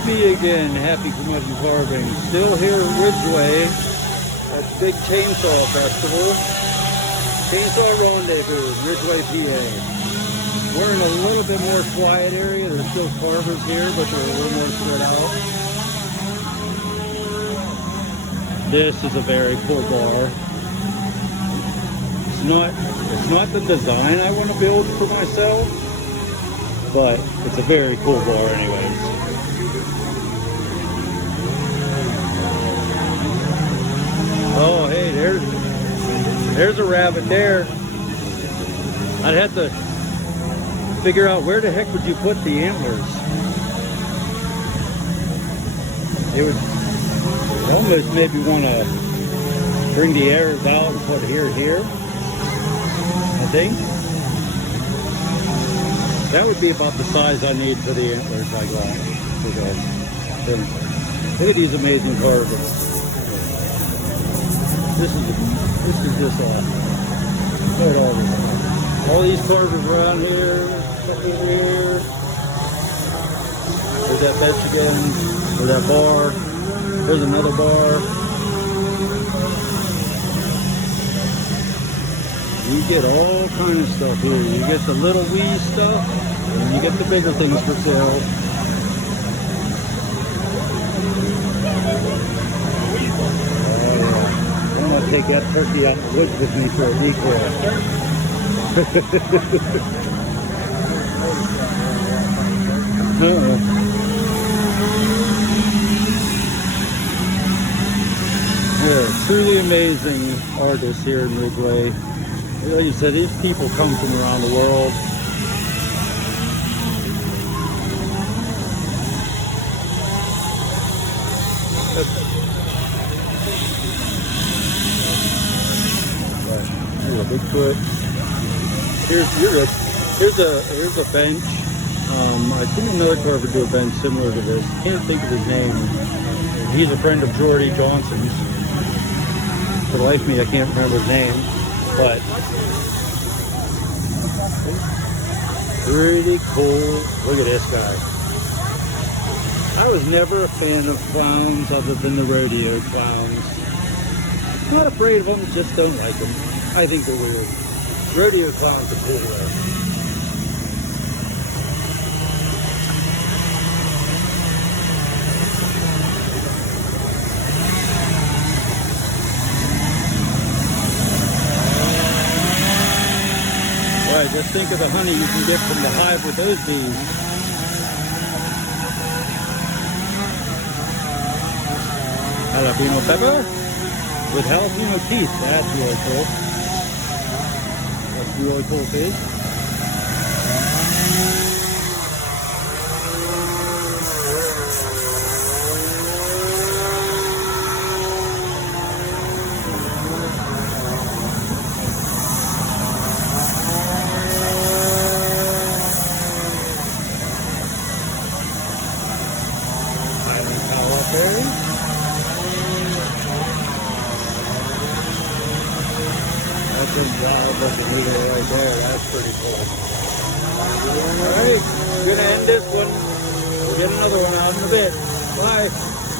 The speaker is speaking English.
It's me again, Happy Curmudgeon Carving. Still here at Ridgeway at the big chainsaw festival. Chainsaw Rendezvous, Ridgeway, PA. We're in a little bit more quiet area. There's still carvers here, but they're a little more spread out. This is a very cool bar. It's not the design I want to build for myself, but it's a very cool bar anyways. Oh, hey, there's a rabbit there. I'd have to figure out where the heck would you put the antlers. It would almost maybe want to bring the arrows out and put here, I think. That would be about the size I need for the antlers I got. Look at these amazing carvings. This is just look at all these carvers around here, up over here. There's that bench again, or that bar. There's another bar. You get all kind of stuff here. You get the little wee stuff, and you get the bigger things for sale. I'm gonna take that turkey out in the woods with me for a decoy. Yeah, truly amazing artists here in Ridgeway. Like you said, these people come from around the world. Here's a Bigfoot. Here's a bench. I think another carver do a bench similar to this. Can't think of his name. He's a friend of Jordy Johnson's. For the life of me, I can't remember his name, but pretty cool. Look at this guy. I was never a fan of clowns other than the rodeo clowns. Not afraid of them, just don't like them. I think they're weird. Rodeo clowns are cool though. Just think of the honey you can get from the hive with those bees. Jalapeno pepper with jalapeno teeth. That's really cool. That's a really cool fish. That's a job looking eagle right there. That's pretty cool. Alright, we're gonna end this one. We'll get another one out in a bit. Bye.